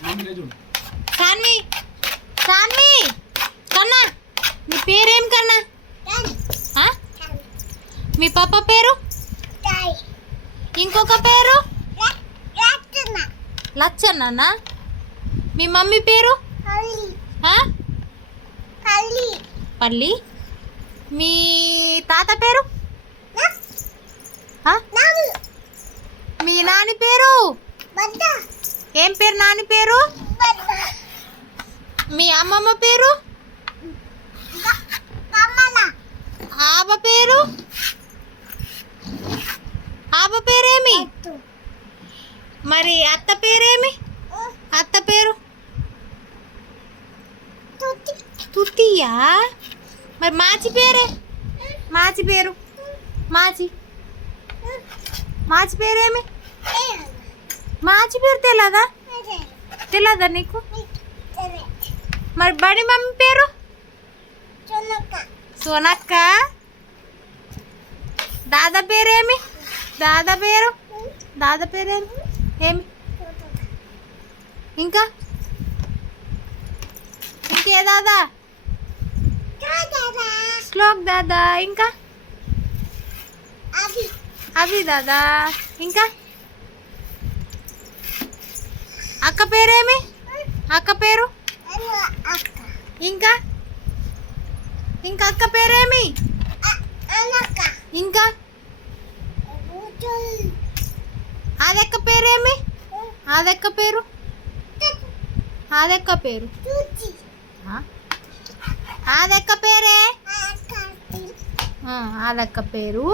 సాన్వి సాన్వి కన్నా నీ పేరేం కన్నా మీ పాప పేరు ఇంకొక పేరు లచ్చన్న మీ మమ్మీ పేరు పల్లి మీ తాత పేరు మీ నాని పేరు ఏం పేరు నాని పేరు మీ అమ్మమ్మ పేరు ఆబ పేరు ఆబ పేరేమి మరి అత్త పేరేమి అత్త పేరు తుతియా మరి మాచి పేరే మాచి పేరు మాచి మాచి పేరేమి మాచి పేరు తెలియదా నీకు మరి బడి మమ్మీ పేరు సోనక్క దాదా పేరేమి దాదా పేరేమి ఏమి ఇంకా ఇంకే దాదా శ్లోక్ దాదా ఇంకా అభి దాదా ఇంకా అక్క పేరేమి అక్క పేరు ఇంకా ఇంకా అక్క పేరేమి ఇంకా అదెక్క పేరేమి అదెక్క పేరు అదెక్క పేరు అదెక్క పేరే అదెక్క పేరు